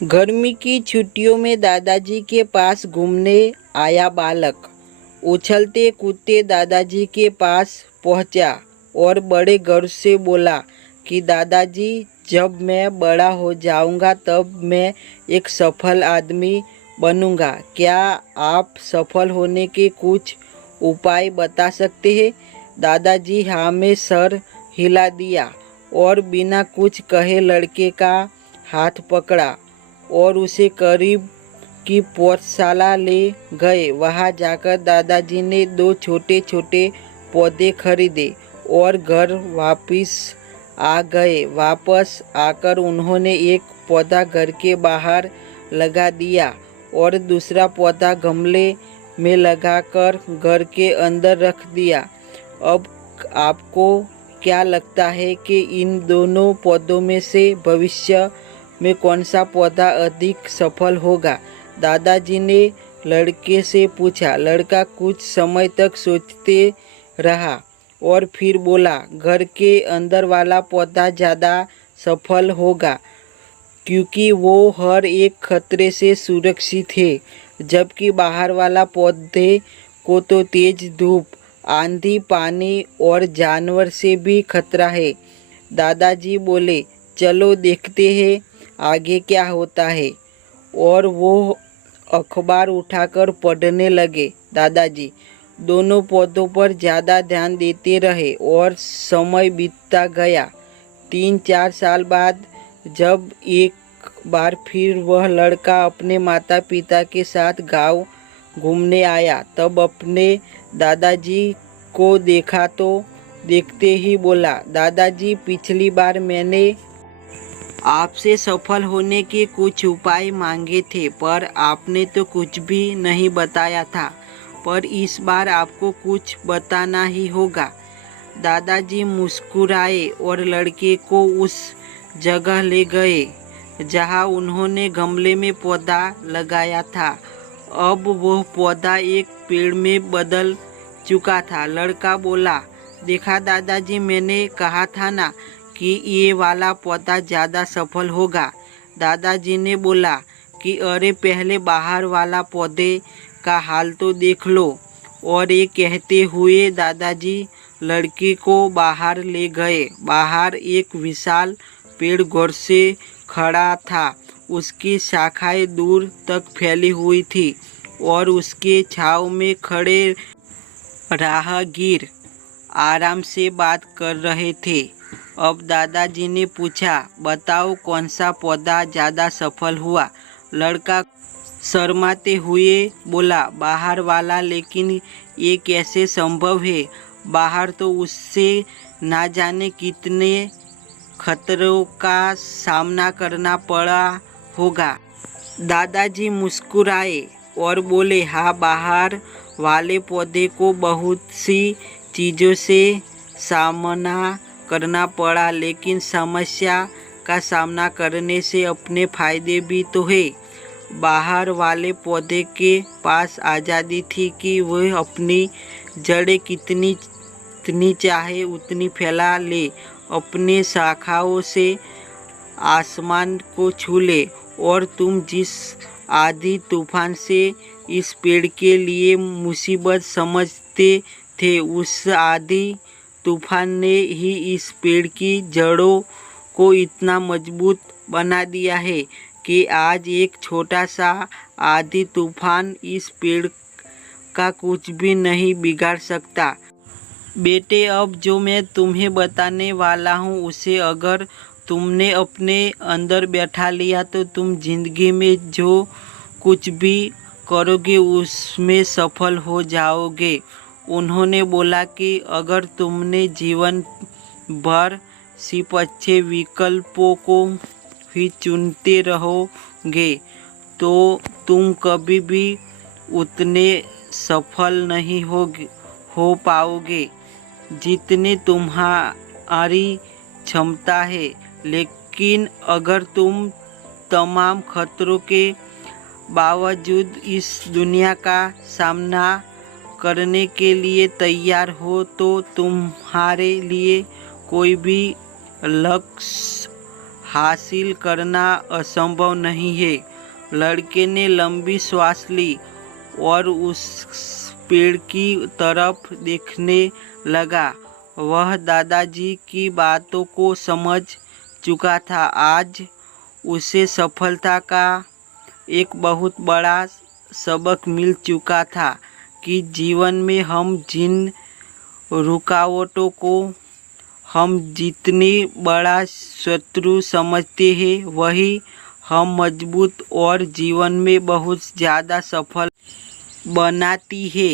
गर्मी की छुट्टियों में दादाजी के पास घूमने आया बालक उछलते कूदते दादाजी के पास पहुंचा और बड़े गर्व से बोला कि दादाजी, जब मैं बड़ा हो जाऊंगा तब मैं एक सफल आदमी बनूंगा। क्या आप सफल होने के कुछ उपाय बता सकते हैं? दादाजी हाँ में सर हिला दिया और बिना कुछ कहे लड़के का हाथ पकड़ा और उसे करीब की पौधशाला ले गए। वहां जाकर दादाजी ने दो छोटे छोटे पौधे खरीदे और घर वापस आ गए। वापस आकर उन्होंने एक पौधा घर के बाहर लगा दिया और दूसरा पौधा गमले में लगाकर घर के अंदर रख दिया। अब आपको क्या लगता है कि इन दोनों पौधों में से भविष्य में कौन सा पौधा अधिक सफल होगा? दादाजी ने लड़के से पूछा। लड़का कुछ समय तक सोचते रहा और फिर बोला, घर के अंदर वाला पौधा ज़्यादा सफल होगा क्योंकि वो हर एक खतरे से सुरक्षित है, जबकि बाहर वाला पौधे को तो तेज धूप, आंधी, पानी और जानवर से भी खतरा है। दादाजी बोले, चलो देखते हैं आगे क्या होता है। और वो अखबार उठाकर पढ़ने लगे। दादाजी दोनों पौधों पर ज़्यादा ध्यान देते रहे और समय बीतता गया। 3-4 साल बाद जब एक बार फिर वह लड़का अपने माता पिता के साथ गांव घूमने आया, तब अपने दादाजी को देखा तो देखते ही बोला, दादाजी, पिछली बार मैंने आपसे सफल होने के कुछ उपाय मांगे थे, पर आपने तो कुछ भी नहीं बताया था। पर इस बार आपको कुछ बताना ही होगा। दादाजी मुस्कुराए और लड़के को उस जगह ले गए जहां उन्होंने गमले में पौधा लगाया था। अब वह पौधा एक पेड़ में बदल चुका था। लड़का बोला, देखा दादाजी, मैंने कहा था ना कि ये वाला पौधा ज़्यादा सफल होगा। दादाजी ने बोला कि अरे, पहले बाहर वाला पौधे का हाल तो देख लो। और ये कहते हुए दादाजी लड़के को बाहर ले गए। बाहर एक विशाल पेड़ गौर से खड़ा था। उसकी शाखाएं दूर तक फैली हुई थी और उसके छांव में खड़े राहगीर आराम से बात कर रहे थे। अब दादाजी ने पूछा, बताओ कौन सा पौधा ज़्यादा सफल हुआ? लड़का शर्माते हुए बोला, बाहर वाला। लेकिन ये कैसे संभव है? बाहर तो उससे ना जाने कितने खतरों का सामना करना पड़ा होगा। दादाजी मुस्कुराए और बोले, हाँ, बाहर वाले पौधे को बहुत सी चीज़ों से सामना करना पड़ा, लेकिन समस्या का सामना करने से अपने फायदे भी तो है। बाहर वाले पौधे के पास आज़ादी थी कि वह अपनी जड़ें जितनी चाहे उतनी फैला ले, अपने शाखाओं से आसमान को छू ले। और तुम जिस आंधी तूफान से इस पेड़ के लिए मुसीबत समझते थे, उस आंधी तूफान ने ही इस पेड़ की जड़ों को इतना मजबूत बना दिया है कि आज एक छोटा सा आंधी तूफान इस पेड़ का कुछ भी नहीं बिगाड़ सकता। बेटे, अब जो मैं तुम्हें बताने वाला हूँ उसे अगर तुमने अपने अंदर बैठा लिया तो तुम जिंदगी में जो कुछ भी करोगे उसमें सफल हो जाओगे। उन्होंने बोला कि अगर तुमने जीवन भर सिर्फ अच्छे विकल्पों को ही चुनते रहोगे तो तुम कभी भी उतने सफल नहीं हो पाओगे जितने तुम्हारी क्षमता है। लेकिन अगर तुम तमाम खतरों के बावजूद इस दुनिया का सामना करने के लिए तैयार हो तो तुम्हारे लिए कोई भी लक्ष्य हासिल करना असंभव नहीं है। लड़के ने लंबी श्वास ली और उस पेड़ की तरफ देखने लगा। वह दादाजी की बातों को समझ चुका था। आज उसे सफलता का एक बहुत बड़ा सबक मिल चुका था कि जीवन में हम जिन रुकावटों को हम जितनी बड़ा शत्रु समझते हैं वही हम मजबूत और जीवन में बहुत ज़्यादा सफल बनाती है।